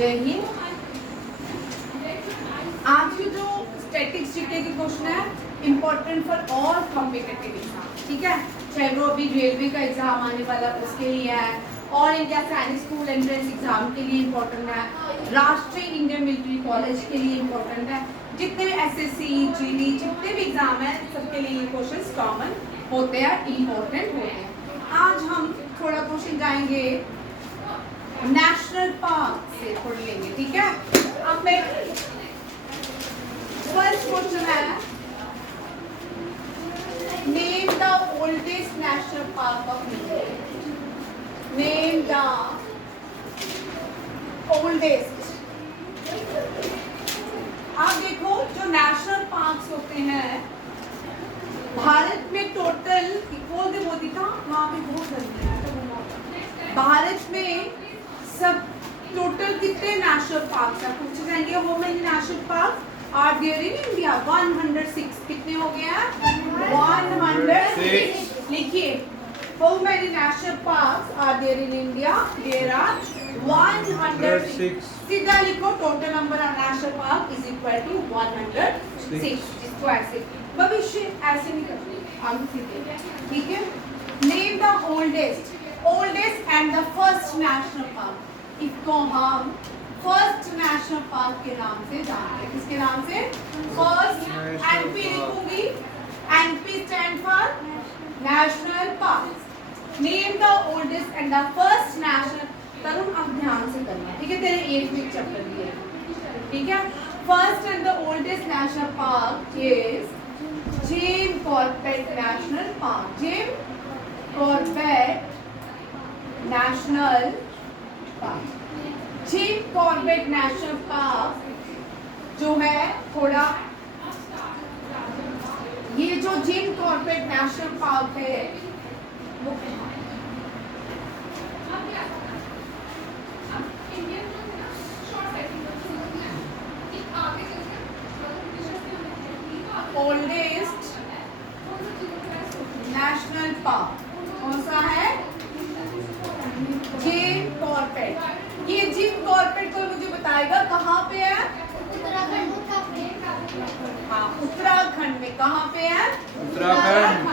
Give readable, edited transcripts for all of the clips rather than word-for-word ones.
जय हिंद। आज की जो स्टैटिक्स जीके के क्वेश्चन है important for all competitive exam, ठीक है, चाहे वो अभी रेलवे का एग्जाम आने वाला उसके लिए है, ऑल इंडिया सैनिक स्कूल एंट्रेंस एग्जाम के लिए इम्पोर्टेंट है, राष्ट्रीय इंडियन मिलिट्री कॉलेज के लिए इम्पोर्टेंट है, जितने भी एसएससी जीडी जितने भी एग्जाम है सबके लिए ये क्वेश्चन कॉमन होते हैं, इम्पोर्टेंट होते हैं। आज हम थोड़ा क्वेश्चन जाएंगे नेशनल पार्क से, थोड़ा लेंगे, ठीक है। अब मैं फर्स्ट क्वेश्चन है, name the oldest national park of India. Name the oldest. आप देखो जो नेशनल पार्क्स होते हैं भारत में टोटल बोल दे मोदी था वहां पे बहुत गर्मी है, भारत में सब टोटल कितने नेशनल पार्क है पूछे जाएंगे। How many national park are there in India? 106। कितने हो गए हैं? 106। लिखिए, how many national parks are there in India? There are 106। सीधा लिखो, total number of national park is equal to 106। इसको ऐसे भविष्य ऐसे नहीं करते, हम सीधे, ठीक है। Name the oldest and the first national park. इसको हम फर्स्ट नेशनल पार्क के नाम से जानते हैं। किसके नाम से? फर्स्ट। एनपी लिखूंगी, NP stand for national park. Name the oldest and the first national. Tarun आप ध्यान से करना, ठीक है, तेरे एक में चैप्टर दिए, ठीक है। First and the oldest national park is gym Corbett national park. Gym Corbett national park. Gym Corbett national park जो है, थोड़ा ये जो जिम कॉर्बेट नेशनल पार्क है वो ओल्डेस्ट नेशनल पार्क कौन सा है? Jim Corbett. ये जिम कॉर्बेट को मुझे बताएगा कहाँ पे है? उत्तराखंड। हाँ, उत्तराखंड में। कहाँ पे है? Uttarakhand.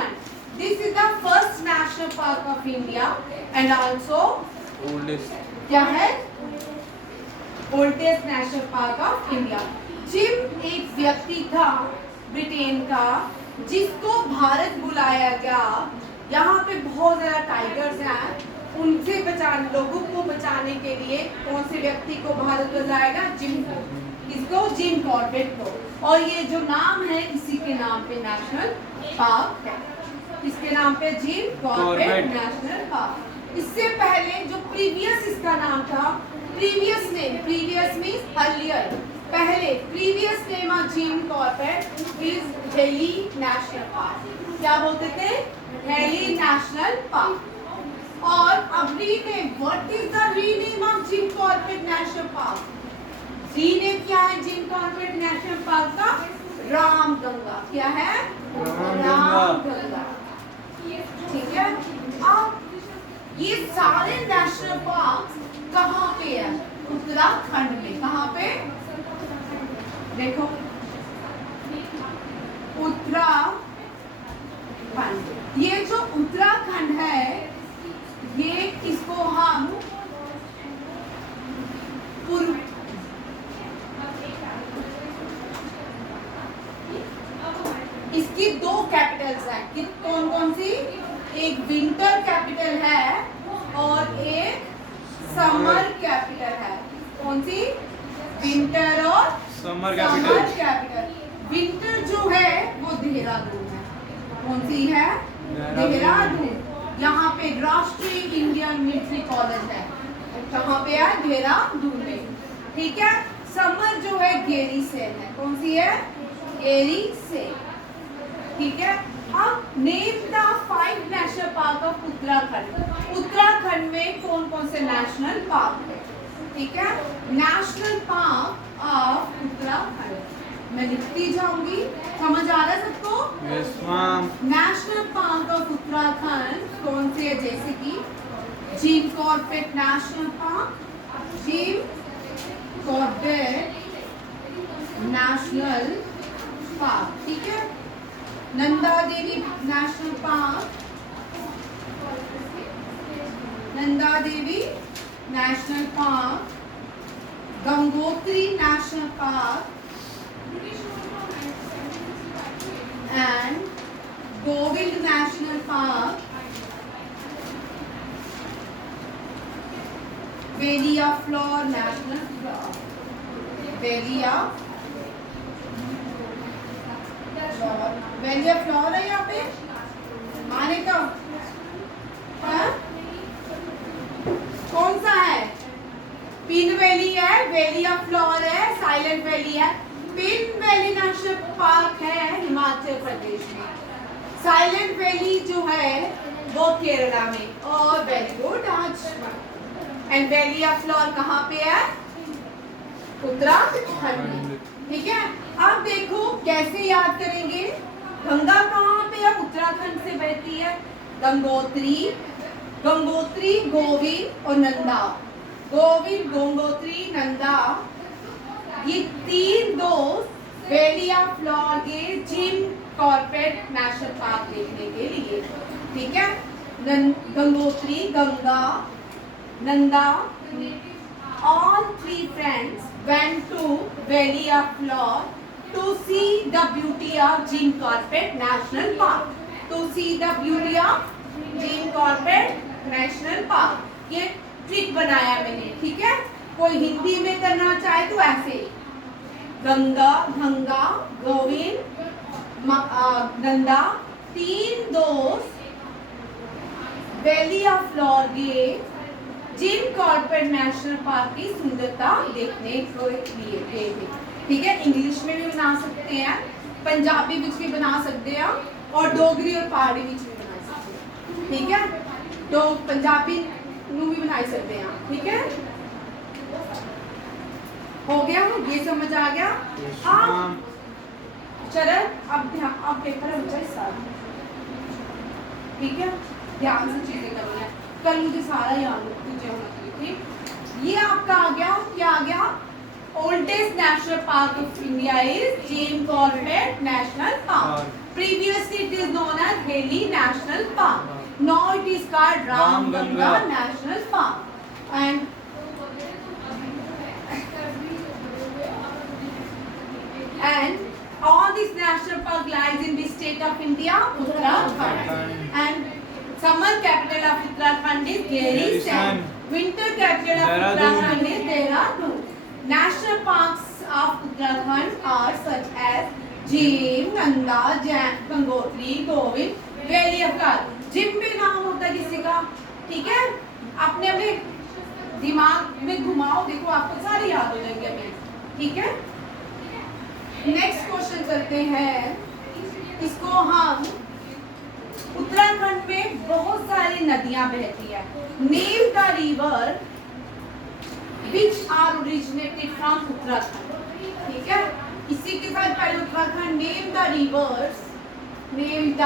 This is the first national park of India and also oldest. क्या है? Oldest national park of India. Gym एक व्यक्ति था ब्रिटेन का जिसको भारत बुलाया गया। यहाँ पे बहुत ज्यादा टाइगर्स हैं, उनसे बचाने, लोगों को बचाने के लिए कौन से व्यक्ति को भारत बुलाएगा? जिम को। किसको? जिम कॉर्बेट को। और ये जो नाम है इसी के नाम पे नेशनल पार्क है। किसके नाम पे? Gym Corbett national park. इससे पहले जो प्रीवियस इसका नाम था, प्रीवियस मीन्स अर्लियर, पहले previous name of Jim Corbett is heli national park. क्या बोलते थे? Heli national park. और अब rename, what is the rename of gym Corbett national park? Rename क्या है जिम कॉर्बेट नेशनल पार्क का? रामगंगा। क्या है? रामगंगा। ठीक है। अब ये सारे नेशनल पार्क कहाँ पे है? उत्तराखंड में। कहाँ पे? देखो, उत्तराखंड। ये जो उत्तराखंड है, ये इसको हम पूर्व, इसकी दो कैपिटल्स हैं। कि कौन कौन सी? एक विंटर कैपिटल है और एक समर कैपिटल है। कौन सी? विंटर और समर कैपिटल। विंटर जो है वो देहरादून है। कौन सी है? देहरादून। यहाँ पे राष्ट्रीय इंडियन मिलिट्री कॉलेज है। कहाँ पे है? देहरादून में, ठीक है। समर जो है गेरी सेन है। कौन सी है? गेरी सेन, ठीक है। अब name the 5 national park of Uttarakhand. Uttarakhand में कौन कौन से नेशनल पार्क है? ठीक है, नेशनल पार्क ऑफ उत्तराखंड। मैं लिखती जाऊंगी, समझ आ रहा है सबको? Yes ma'am. National park of Uttarakhand कौन से है? जैसे कि Jim Corbett national park, Jim national park, ठीक है। Nanda Devi national park, Nanda Devi national park, Gangotri national park and Govind national park, valley of flower national park, valley of flower है यहाँ पे माने का हाँ? कौन सा है? पिन वैली है, वेलिया फ्लोर है, साइलेंट वैली है। पिन वैली नेशनल पार्क है हिमाचल प्रदेश में, साइलेंट वैली जो है वो केरला में। और वेरी गुड आज। एंड वेलिया फ्लोर कहाँ पे है? उत्तराखंड में, ठीक है। अब देखो कैसे याद करेंगे। गंगा कहाँ पे है? उत्तराखंड से बहती है। गंगोत्री, गंगोत्री, गोविंद और नंदा। गोविंद, गंगोत्री, नंदा, ये तीन दोस्त वेलिया फ्लोर के जिम कॉर्बेट नेशनल पार्क देखने के लिए, ठीक है। Gangotri, Ganga, Nanda, all three friends went to Velia Floor to see the beauty of Jim Corbett National Park. To see the beauty of Jim Corbett National Park. ये ट्रिक बनाया मैंने, ठीक है। कोई हिंदी में करना चाहे तो ऐसे गंगा, गंगा, गोविंद, नंदा, तीन दोस्त वेलिया फ्लोर गए जिम कॉर्बेट नेशनल पार्क की सुंदरता देखने के लिए गए थे, ठीक है। इंग्लिश में भी बना सकते हैं, पंजाबी में भी बना सकते हैं और डोगरी और पहाड़ी में भी बना सकते हैं, ठीक है। तो पंजाबी में भी बना सकते हैं, ठीक है। हो गया, ये समझ आ गया। आप शरद अब ध्यान, अब पेपर हो जाए सारा, ठीक है। ध्यान से चीजें करनी है, कल मुझे सारा याद तुझे होना चाहिए, ठीक। ये आपका आ गया, क्या आ गया? Oldest national park of India is gym Corbett national park. Previously it is known as Heli National Park. Now it is called Ramganga National Park. And all this national park lies in the state of India, Uttarakhand. And summer capital of Uttarakhand is Garrison. Winter capital of Uttarakhand is Dehradun. National parks of Uttarakhand are such as Jim, Nanda, Gangotri, Govind, valley of flower. Jim पे नाम होता है किसी का, ठीक है। अपने अपने दिमाग में घुमाओ, देखो आपको सारे याद हो जाएंगे अभी, ठीक है। नेक्स्ट क्वेश्चन करते हैं। इसको हम उत्तराखंड में बहुत सारी नदियां बहती है। Name the river which are originated from Uttarakhand, ठीक है। इसी के साथ पहले Uttarakhand name the rivers which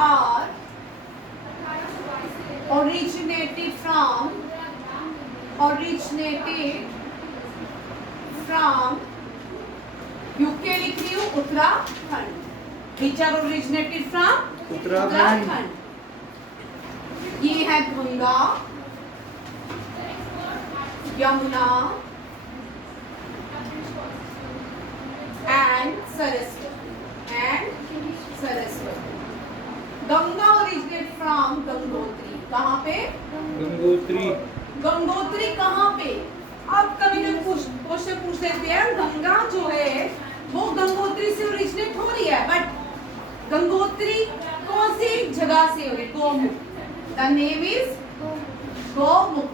are originated from UK लिख रही हूँ Uttarakhand, which are originated from Uttarakhand. ये है Ganga, Yamuna and Saraswati. Ganga originate from Gangotri. कहाँ पे? गंगोत्री कहाँ पे? अब कभी क्वेश्चन पूछ लेते हैं, गंगा जो है वो गंगोत्री से ओरिजिनेट हो रही है, बट गंगोत्री कौन सी जगह से हो रही? Gomukh. The name is Gomukh.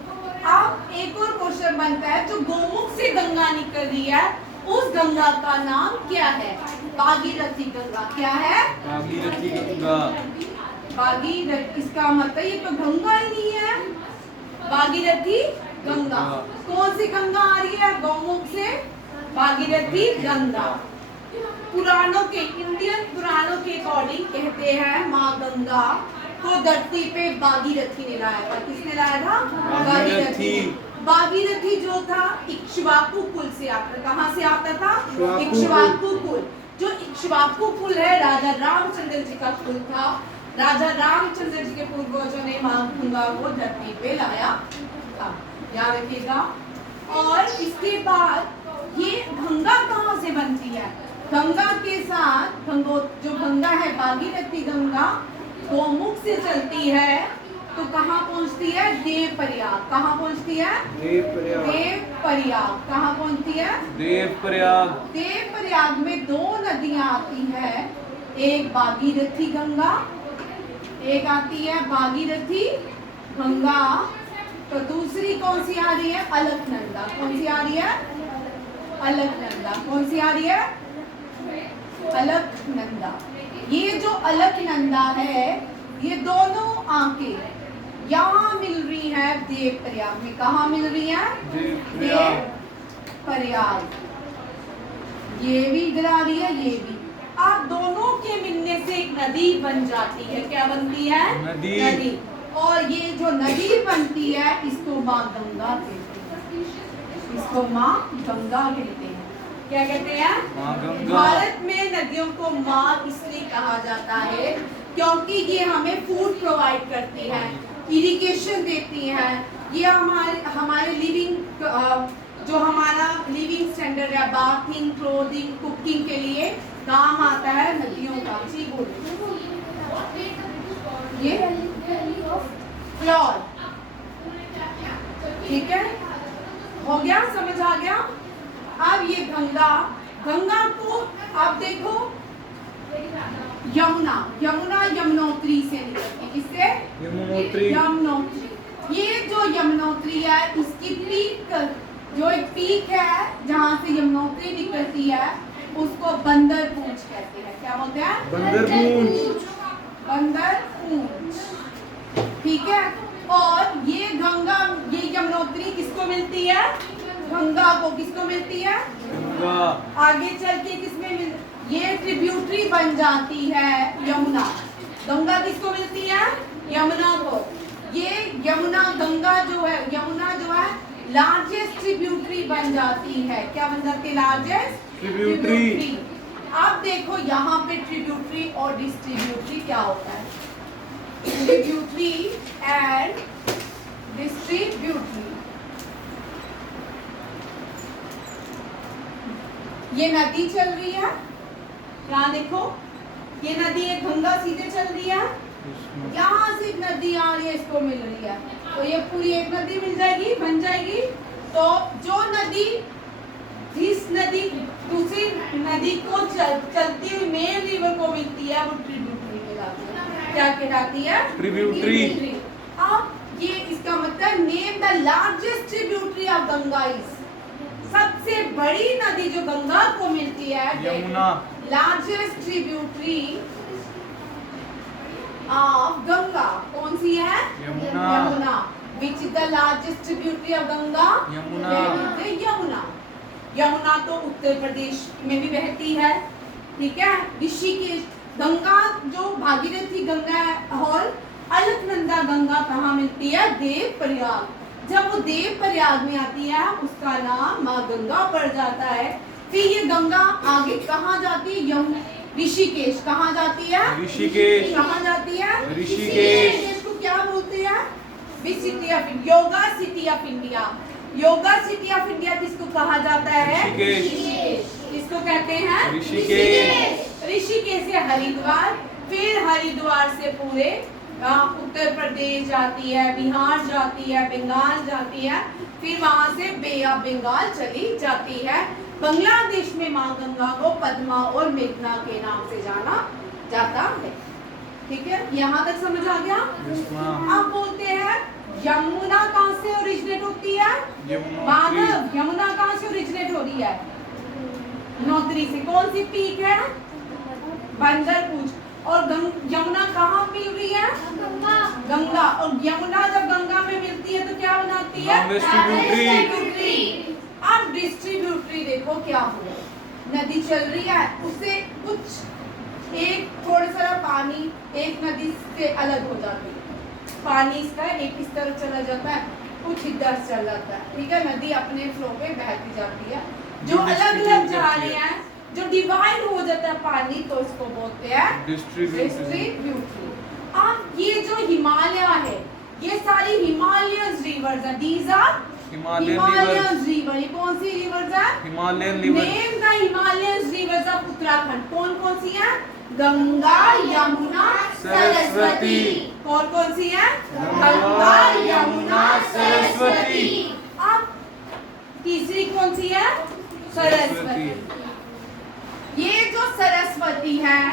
अब एक और क्वेश्चन बनता है, जो गोमुख से गंगा निकल रही है उस गंगा का नाम क्या है? भागीरथी गंगा। क्या है? भागीरथी गंगा। भागीरथी, इसका मतलब ये तो गंगा ही नहीं है, भागीरथी गंगा। कौन सी गंगा आ रही है? गौमुख से भागीरथी गंगा। पुराणों के, इंडियन पुराणों के अकॉर्डिंग कहते हैं माँ गंगा को धरती पे भागीरथी ने लाया था। किसने लाया था? भागीरथी। भागीरथी जो था इक्ष्वाकु कुल से आता, कहाँ से आता था? इक्ष्वाकु इक्ष्वाकु कुल। जो इक्ष्वाकु कुल है राजा रामचंद्र जी का कुल था। राजा रामचंद्र जी के पूर्वजों ने मां गंगा को धरती पे लाया था, याद रखिएगा। और इसके बाद ये गंगा कहाँ से बनती है? गंगा के साथ जो गंगा है भागीरथी गंगा गोमुख से चलती है तो कहाँ पहुँचती है? देवप्रयाग। कहाँ पहुँचती है? देवप्रयाग। कहाँ पहुँचती है? देवप्रयाग। देवप्रयाग में 2 नदियां आती है, एक भागीरथी गंगा, एक आती है भागीरथी गंगा, तो दूसरी कौन सी आ रही है? अलकनंदा। कौन सी आ रही है? अलकनंदा। कौन सी आ रही है? अलकनंदा। ये जो अलकनंदा है ये दोनों आंखें यहाँ मिल रही है देवप्रयाग में। कहाँ मिल रही है? देवप्रयाग। ये भी इधर आ रही है, ये भी। आप दोनों के मिलने से एक नदी बन जाती है। क्या बनती है? नदी। और ये जो नदी बनती है इसको माँ गंगा कहते हैं। इसको माँ गंगा कहते हैं। क्या कहते हैं? माँ गंगा। भारत में नदियों को माँ इसलिए कहा जाता है क्योंकि ये हमें फूड प्रोवाइड करती है, इरिगेशन देती है। ये हमारे लिविंग जो हमारा लिविंग स्टैंडर्ड है, बाथिंग, क्लोथिंग, कुकिंग के लिए काम आता है नदियों का। जी बोलो। ये फ्लोर, ठीक है, हो गया, समझ आ गया। अब ये गंगा को आप देखो, यमुना यमुनोत्री से निकलती है। किससे? यमुनोत्री। ये जो यमुनोत्री है इसकी पीक, जो एक पीक है जहाँ से यमुनोत्री निकलती है उसको बंदर पूंछ कहते हैं। क्या बोलते हैं? बंदर पूंछ। ठीक है। और ये गंगा, ये यमुनोत्री किसको मिलती है? गंगा को। किसको मिलती है? गंगा। आगे चल के किसमें ये ट्रिब्यूटरी बन जाती है यमुना। गंगा किसको मिलती है? यमुना को। ये यमुना गंगा जो है, यमुना जो है लार्जेस्ट ट्रिब्यूटरी बन जाती है। क्या बन जाती है? Largest tributary. अब देखो यहाँ पे ट्रिब्यूटरी और डिस्ट्रीब्यूटरी क्या होता है? Tributary and distributary. ये नदी चल रही है, यहाँ देखो, ये नदी एक गंगा सीधे चल रही है, यहाँ से नदी आ रही है, इसको मिल रही है, तो ये पूरी एक नदी मिल जाएगी, बन जाएगी। तो जो नदी जिस नदी दूसरी नदी को चलती हुई मेन रिवर को मिलती है वो ट्रिब्यूटरी कहलाती है। क्या कहलाती है? ट्रिब्यूटरी। अब ये इसका मतलब name the largest tributary of Ganga is, सबसे बड़ी नदी जो गंगा को मिलती है Yamuna. Largest tributary of Ganga कौन सी है? Yamuna. Which is the largest tributary of Ganga? Yamuna. Yamuna तो उत्तर प्रदेश में भी बहती है, ठीक है। ऋषिकेश गंगा जो भागीरथी गंगा है और अलकनंदा गंगा कहाँ मिलती है? देवप्रयाग। जब वो देवप्रयाग में आती है उसका नाम माँ गंगा पड़ जाता है। फिर ये गंगा आगे कहाँ जाती है? ऋषिकेश। कहाँ जाती है? ऋषिकेश। कहाँ जाती है? ऋषिकेश। को क्या बोलते हैं? City of yoga city of India. Yoga city of India किसको कहा जाता है? ऋषिकेश। किसको कहते हैं? ऋषिकेश। ऋषिकेश से हरिद्वार, फिर हरिद्वार से पूरे उत्तर प्रदेश जाती है, बिहार जाती है, बंगाल जाती है, फिर वहां से बे ऑफ बंगाल चली जाती है। बांग्लादेश में माँ गंगा को पद्मा और मेघना के नाम से जाना जाता है। ठीक है, यहाँ तक समझ आ गया? अब बोलते हैं यमुना कहाँ से ओरिजिनेट होती है? माधव, यमुना कहाँ से ओरिजिनेट हो रही है? नौतरी से। कौन सी पीक है? बंदर पूंछ। और यमुना कहाँ मिल रही है? गंगा। और यमुना जब गंगा में मिलती है तो क्या बनाती है? डिस्ट्रीब्यूटरी। अब डिस्ट्रीब्यूटरी देखो क्या हुआ, नदी चल रही है, उससे कुछ एक थोड़ा सा पानी एक नदी से अलग हो जाती है, पानी इसका एक इस तरफ चला जाता है, कुछ इधर चल जाता है, ठीक है। नदी अपने फ्लो पे बहती जाती है। जो जो अलग distribute अलग जा करती रहे है। हैं, जो डिवाइड हो जाता है पानी, तो इसको बोलते हैं डिस्ट्रीब्यूशन। डिस्ट्रीब्यूटरी। अब ये जो हिमालय है, ये सारी हिमालयन रिवर्स है। These are Himalayan river. ये कौन सी रिवर्स है? Himalayan river. Name the Himalayan rivers of Uttarakhand. कौन कौन सी है? गंगा, यमुना, सरस्वती। कौन कौन सी है? गंगा, यमुना, सरस्वती। अब तीसरी कौन सी है? सरस्वती। ये जो सरस्वती है,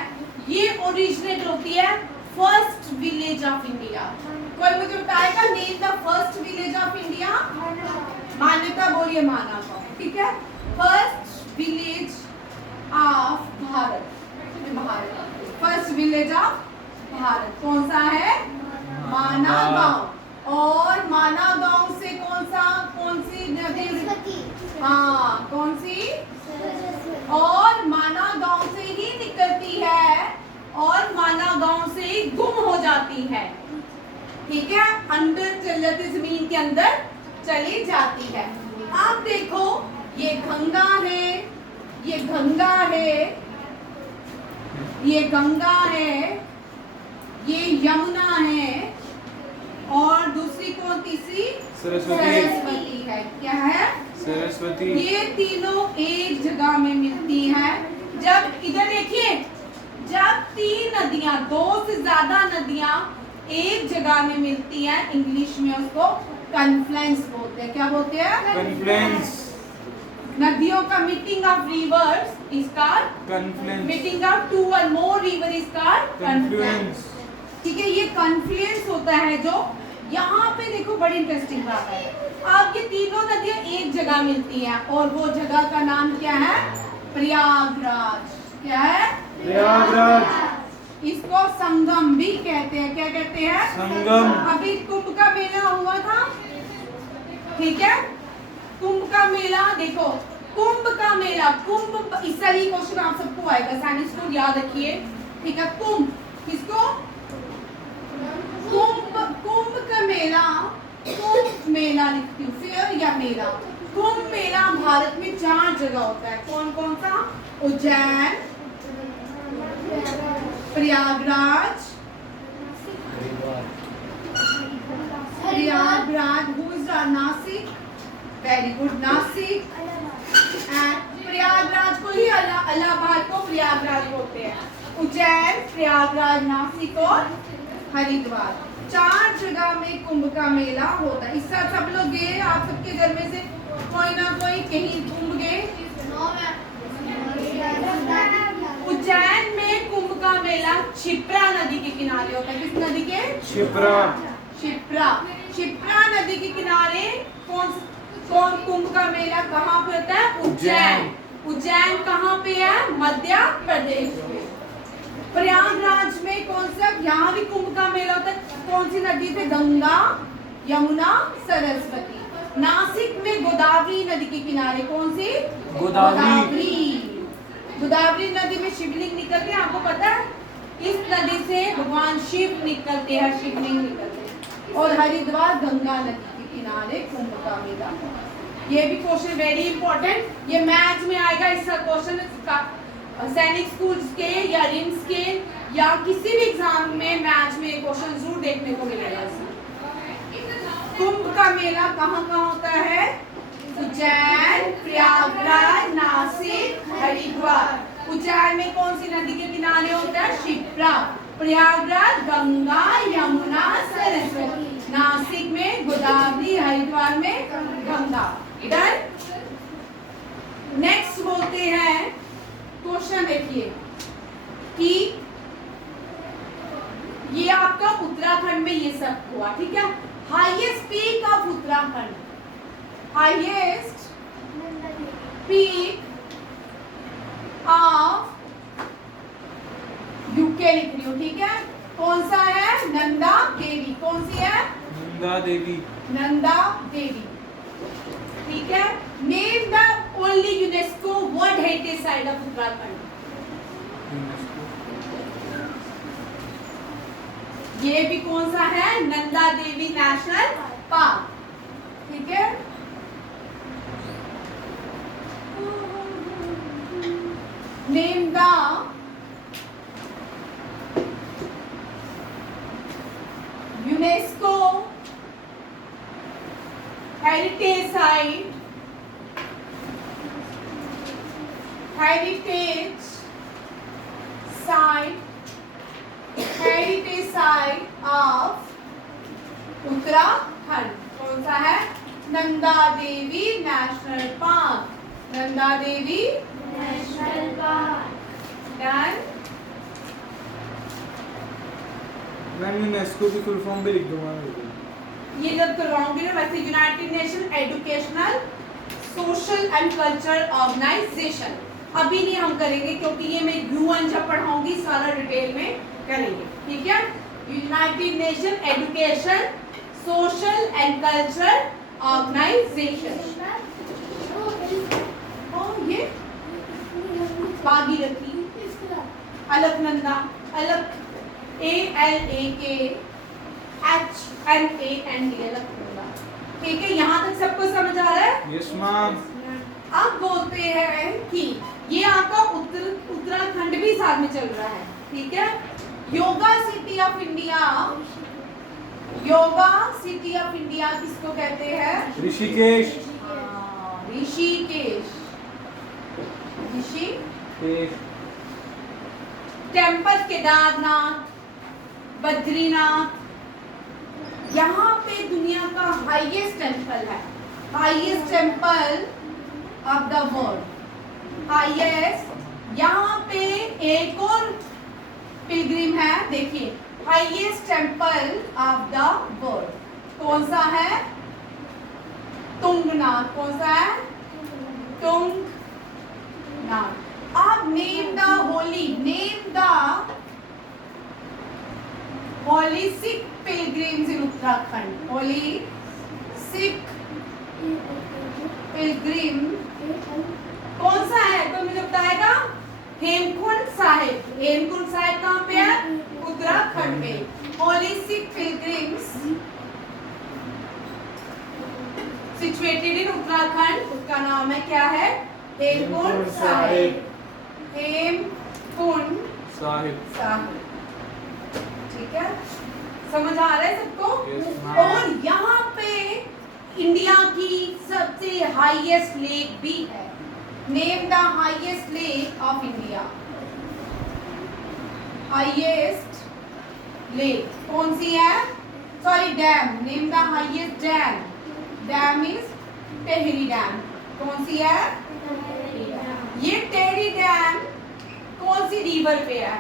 ये ओरिजिनेट होती है फर्स्ट विलेज ऑफ इंडिया। कोई मुझे बताएगा name the first village of India? मान्यता बोलिए, माना को, ठीक है। First village of Bharat, first village of Bharat कौन सा है? माना गांव। और माना गांव से कौन सी नदी? हाँ, कौन सी? और माना गांव से ही निकलती है और माना गांव से ही गुम हो जाती है, ठीक है। अंदर चल जाती, जमीन के अंदर चली जाती है। आप देखो, ये गंगा है, ये गंगा है, ये गंगा है, ये यमुना है, और दूसरी कौन? तीसरी सरस्वती है। क्या है? सरस्वती। ये तीनों एक जगह में मिलती हैं। जब इधर देखिए, जब तीन नदियां, दो से ज्यादा नदियां एक जगह में मिलती हैं, इंग्लिश में उसको कन्फ्लुएंस बोलते हैं। क्या बोलते हैं? कन्फ्लुएंस। नदियों का meeting of rivers is called confluence. Meeting of two और more river is called confluence. ठीक है। ये कन्फ्लुएंस होता है। जो यहाँ पे देखो, बड़ी इंटरेस्टिंग बात है। अब ये तीनों नदियां एक जगह मिलती हैं और वो जगह का नाम क्या है? प्रयागराज। क्या है? प्रयागराज। इसको संगम भी कहते हैं। क्या कहते हैं? संगम। अभी कुंभ का मेला हुआ था, ठीक है। कुंभ का मेला देखो, कुंभ का मेला, कुंभ, इस साल ये क्वेश्चन आप सबको आएगा, साइंस को याद रखिए, ठीक है। कुंभ किसको? कुंभ का मेला, कुंभ मेला लिखती हूँ, फेयर या मेला। कुंभ मेला भारत में 4 जगह होता है। कौन कौन सा? Ujjain, Prayagraj, Nashik, very good, Nashik. प्रयागराज को ही इलाहाबाद को प्रयागराज बोलते हैं। उज्जैन, प्रयागराज, नासिक और हरिद्वार, 4 जगह में कुंभ का मेला होता है। इस साल सब लोग गए? आप सबके घर में से कोई ना कोई कहीं कुंभ गए? उज्जैन में कुंभ का मेला क्षिप्रा नदी के किनारे होता है। किस नदी के? क्षिप्रा नदी के किनारे कौन कुंभ का मेला कहाँ पे होता है? उज्जैन। उज्जैन कहाँ पे है? मध्य प्रदेश में। प्रयागराज में कौन सा? यहाँ भी कुंभ का मेला होता है। कौन सी नदी पे? गंगा, यमुना, सरस्वती। नासिक में गोदावरी नदी के किनारे, कौन सी? गोदावरी नदी में शिवलिंग निकलते हैं, आपको पता है? इस नदी से भगवान शिव निकलते हैं, शिवलिंग निकलते हैं। और हरिद्वार गंगा नदी के किनारे कुंभ का मेला। ये भी क्वेश्चन वेरी इंपॉर्टेंट, ये मैथ्स में आएगा। इसका क्वेश्चन सैनिक स्कूल्स के या रिम्स के या किसी भी एग्जाम में मैथ्स में क्वेश्चन जरूर देखने को मिलेगा। कुंभ का मेला कहाँ कहाँ होता है? उज्जैन, प्रयागराज, नासिक, हरिद्वार। उज्जैन में कौन सी नदी के किनारे होता है? क्षिप्रा। प्रयागराज गंगा, यमुना, सरस्वती। नासिक में गोदावरी, हरिद्वार में गंगा। डन। नेक्स्ट बोलते हैं, क्वेश्चन देखिए कि ये आपका उत्तराखंड में ये सब हुआ, ठीक है। Highest peak of Uttarakhand, highest peak of UK लिख रही हूँ, ठीक है। कौन सा है? नंदा देवी। कौन सी है? नंदा देवी। नंदा देवी, ठीक है। Name the only UNESCO world heritage site of Uttarakhand. ये भी कौन सा है? Nanda Devi national park. Heritage site, heritage site, heritage site of Uttarakhand कौन सा है? Nanda Devi national park, Nanda Devi national park. Done. Ma'am UNESCO की फुल फॉर्म भी लिख दूंगा मैं इधर। ये जब करवाऊंगी ना, वैसे United Nation Educational Social and Cultural Organization अभी नहीं हम करेंगे, क्योंकि ये मैं यूएन जब पढ़ाऊंगी सारा डिटेल में करेंगे, ठीक है। United Nation Education Social and Cultural Organization, और ये भागीरथी, अलकनंदा, अलक ALAKHNAND, अलकनंदा, ठीक है। यहाँ तक सबको समझ आ रहा है? Yes ma'am. अब बोलते हैं कि ये आपका उत्तराखंड भी साथ में चल रहा है, ठीक है। Yoga city of India, yoga city of India किसको कहते हैं? ऋषिकेश। ऋषिकेश, ऋषि एक टेम्पल केदारनाथ, बद्रीनाथ, यहाँ पे दुनिया का हाईएस्ट टेम्पल है, highest temple of the world, highest. यहाँ पे एक और पिलग्रिम है, देखिए, highest temple of the world कौन सा है? तुंगनाथ, कौन सा है? तुंगनाथ। अब name the Holi, name the Holi Sikh pilgrims in Uttarakhand, Holi Sikh Pilgrim कौन सा है? तो मुझे बताएगा। हेमकुंड साहिब, हेमकुंड साहिब कहाँ पे है? उत्तराखंड में। Holi Sikh pilgrims situated in Uttarakhand, उसका नाम है क्या है? हेमकुंड साहिब, हेमकुंड साहिब। साहिब, ठीक है। समझ आ रहा है सबको? Yes, ma'am. और यहाँ पे इंडिया की सबसे हाईएस्ट लेक भी है। Name the highest lake of India, highest lake कौन सी है? Sorry, dam, name the highest dam, dam is Tehri dam, कौन सी है? ये टेहरी डैम कौन सी रिवर पे है?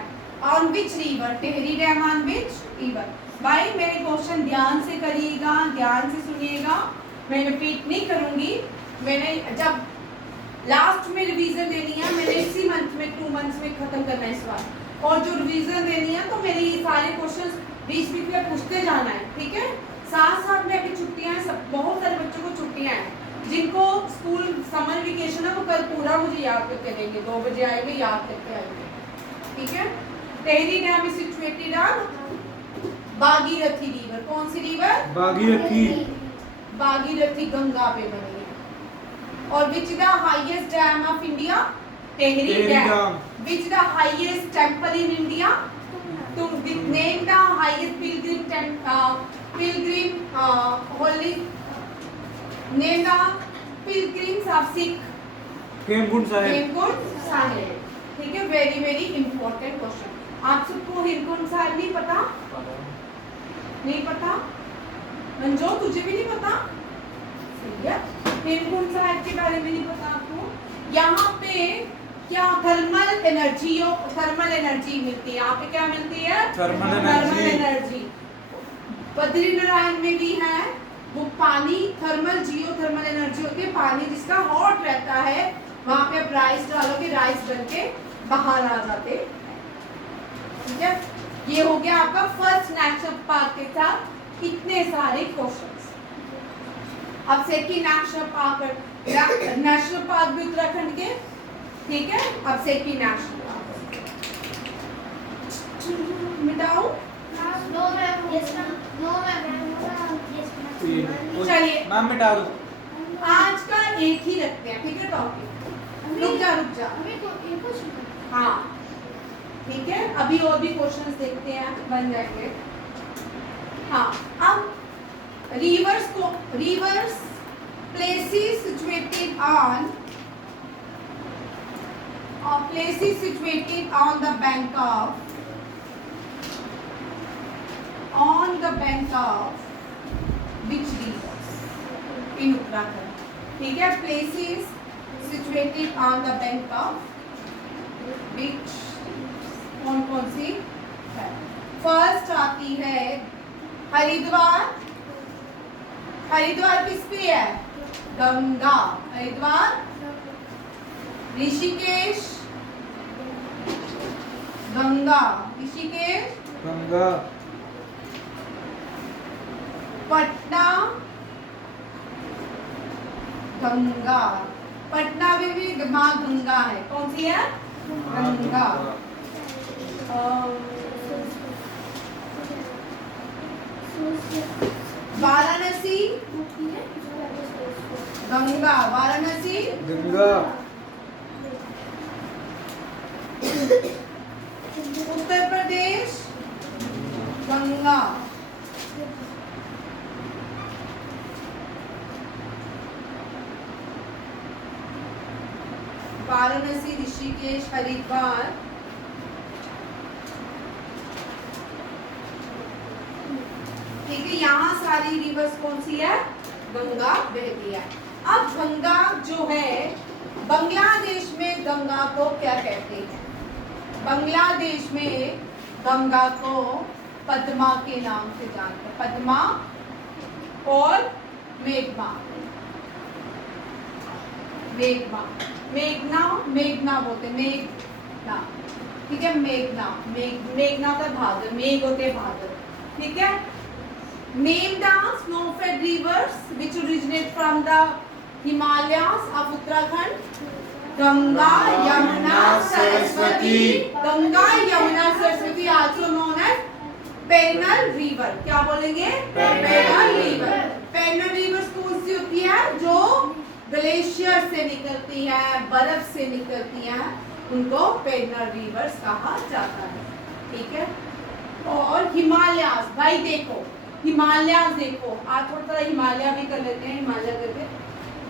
On which river? Tehri dam on which river? भाई मेरे क्वेश्चन ध्यान से करिएगा, ध्यान से सुनिएगा, मैं रिपीट नहीं करूंगी। मैंने जब लास्ट में रिवीजन देनी है, मैंने इसी मंथ में 2 मंथ्स में खत्म करना है इस बार, और जो रिवीजन देनी है तो मेरे ये सारे क्वेश्चंस बीच बीच में पूछते जाना है, ठीक है। साथ साथ में अभी छुट्टियां हैं, सब बहुत सारे बच्चों को छुट्टियां हैं, जिनको स्कूल समर वेकेशन है वो कल पूरा मुझे याद करके देंगे, 2 बजे आएंगे, याद करके आएंगे, ठीक है। Tehri dam is situated on Bhagirathi river, कौन सी रिवर? भागीरथी। भागीरथी गंगा पे बनी है। और which the highest dam of India? Tehri dam. Which the highest temple in India? to name the highest pilgrim holy, name the pilgrims of Sikh, Hemkund Sahib. Hemkund Sahib, ठीक है। Very very important question. आप सबको हेमकुंड साहिब नहीं पता? नहीं पता? मंजो तुझे भी नहीं पता? सही है, हेमकुंड साहिब के बारे में नहीं पता आपको। यहाँ पे क्या थर्मल एनर्जी मिलती है? यहाँ पे क्या मिलती है? Thermal energy. बद्रीनारायण में भी है, वो पानी थर्मल जियोथर्मल एनर्जी होती है, पानी जिसका हॉट रहता है, वहां पे आप राइस डालोगे, राइस बन के बाहर आ जाते, ठीक है। ये हो गया आपका फर्स्ट नेशनल पार्क के साथ इतने सारे क्वेश्चंस। अब सेकेंड नेशनल पार्क भी उत्तराखंड के, ठीक है। अब सेकेंड नेशनल पार्क मिटाओ, no ma'am, yes ma'am, no ma'am, yes ma'am. चलिए नाम मिटा दो। आज का एक ही रखते हैं, ठीक है। टॉपिक रुक जा अभी तो एक क्वेश्चन। हाँ, ठीक है। अभी और भी क्वेश्चंस देखते हैं, बन जाएंगे। हाँ, अब reverse places situated on the bank of which rivers in Uttarakhand. ठीक है, places situated on the bank of which, कौन कौन सी है? फर्स्ट आती है हरिद्वार। हरिद्वार किस पे है? गंगा। हरिद्वार। ऋषिकेश गंगा। ऋषिकेश गंगा। पटना गंगा। पटना में भी माँ गंगा है। कौन सी है? गंगा। वाराणसी गंगा। वाराणसी गंगा। उत्तर प्रदेश गंगा। वाराणसी, ऋषिकेश, हरिद्वार। ठीक है, यहाँ सारी रिवर्स कौन सी है? गंगा बहती है। अब गंगा जो है, बांग्लादेश में गंगा को क्या कहते हैं? बांग्लादेश में गंगा को पद्मा के नाम से जानते हैं। पद्मा और मेघना। मेघना मेघना बोलते हैं। मेघना, ठीक है। मेघना होता है भाद्र, मेघ होते हैं भाद्र। ठीक है। Name the snow-fed rivers which originate from the Himalayas of Uttarakhand. Ganga, Yamuna, Saraswati. Ganga, Yamuna, Saraswati, also known as Perennial River. क्या बोलेंगे? Perennial River. Perennial rivers कौन सी होती है? जो ग्लेशियर से निकलती है, बर्फ से निकलती है, उनको पेरिनल रिवर्स कहा जाता है। ठीक है। और हिमालयास, भाई देखो हिमालयास, देखो आज थोड़ा हिमालय भी कर लेते हैं। हिमालय करके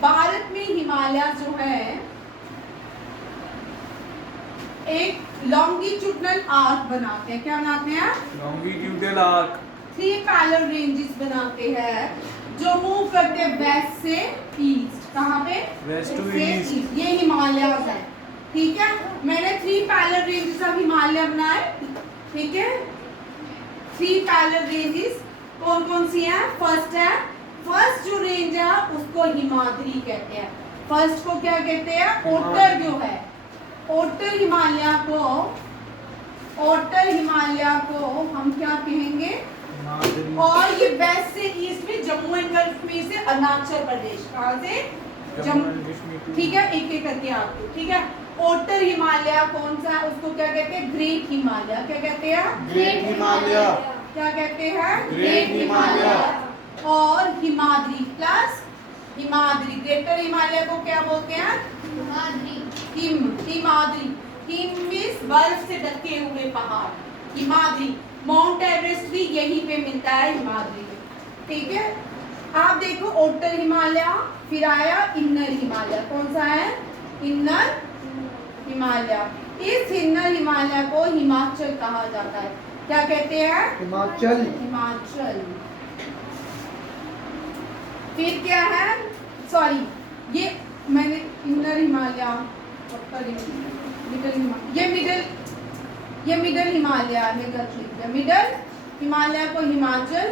भारत में हिमालय जो है एक लॉन्गिट्यूडनल आर्क बनाते हैं। क्या बनाते हैं? Longitudinal arc. 3 पैरेलल रेंजेस बनाते हैं जो मूव करते हैं वेस्ट से ईस्ट। कहाँ पे? West to east. ये हिमालयास है। ठीक है। मैंने 3 पैरेलल रेंजेस ऑफ हिमालय बनाए। ठीक है। 3 पैरेलल रेंजेस कौन कौन सी है? फर्स्ट जो रेंज है उसको हिमाद्री कहते हैं। फर्स्ट को क्या कहते हैं? ओटर जो है, ओटर हिमालय को हम क्या कहेंगे? और ये वेस्ट से ईस्ट में जम्मू एंड कश्मीर से अरुणाचल प्रदेश। कहाँ से? जम्मू। ठीक है, एक एक करके आपको। ठीक है। ओटर हिमालय कौन सा है? उसको क्या कहते हैं? ग्रेट हिमालय। क्या कहते हैं? ग्रेट हिमालय। क्या कहते हैं? ग्रेट हिमालय। और हिमाद्री प्लस हिमाद्री। ग्रेटर हिमालय को क्या बोलते हैं? हिमाद्री। हिम मींस बर्फ से ढके हुए पहाड़। हिमाद्री। माउंट एवरेस्ट भी यहीं पे मिलता है, हिमाद्री में। ठीक है। आप देखो ओटर हिमालय, फिर आया इनर हिमालय। कौन सा है? इनर हिमालय। इस इनर हिमालय को हिमाचल कहा जाता है। क्या कहते हैं? हिमाचल। फिर क्या है? सॉरी, ये मैंने इनर हिमालय, मिडल हिमालय को हिमाचल।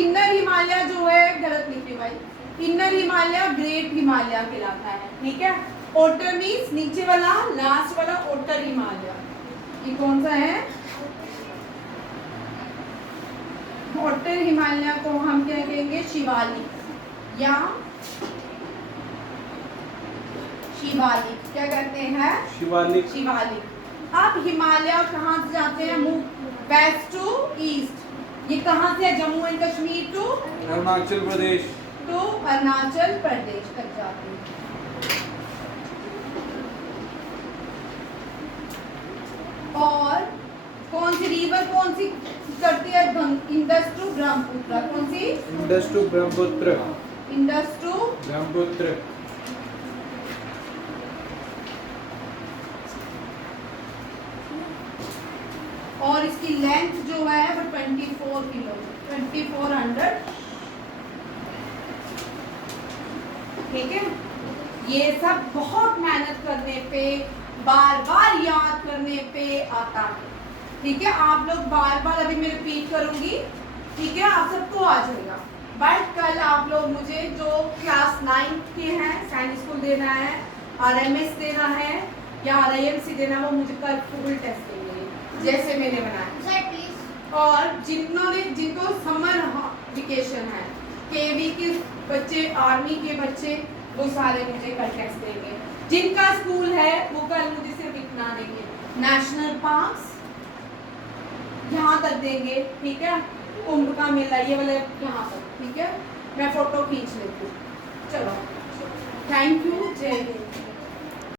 इनर हिमालय जो है गलत लिखी भाई। इनर हिमालय ग्रेट हिमालय कहलाता है। ठीक है। ओटर मीन्स नीचे वाला, लास्ट वाला ओटर हिमालय। ये कौन सा है? ओटर हिमालय को हम क्या कहेंगे? शिवालिक या शिवालिक। क्या कहते हैं? शिवालिक। अब हिमालय कहाँ से जाते हैं? West to east. ये कहाँ से है? Jammu and Kashmir to Arunachal Pradesh. तक जाते हैं। और कौन सी रिवर कौन सी करती है? इंडस टू ब्रह्मपुत्र, कौन सी? Indus to Brahmaputra, Indus to Brahmaputra. और इसकी लेंथ जो है वो 24 किलोमीटर, 2400। ठीक है, ये सब बहुत मेहनत करने पे, बार बार याद करने पे आता है। ठीक है, आप लोग बार बार, अभी मैं रिपीट करूंगी, ठीक है, आप सबको आ जाएगा। बट कल आप लोग मुझे जो क्लास 9 के हैं, साइंस स्कूल देना है, RMS देना है या RIMC देना है, वो मुझे कल फुल टेस्ट देंगे जैसे मैंने बनाया। Sir please. और जिनको समर वेकेशन है, KV के बच्चे, आर्मी के बच्चे, वो सारे मुझे कल टेस्ट देंगे। जिनका स्कूल है वो कल मुझे सिर्फ इतना देंगे, नेशनल पार्क्स यहाँ तक देंगे। ठीक है, कुंभ का मेला ये वाले यहाँ तक। ठीक है, मैं फोटो खींच लेती हूँ। चलो, थैंक यू, जय हिंद।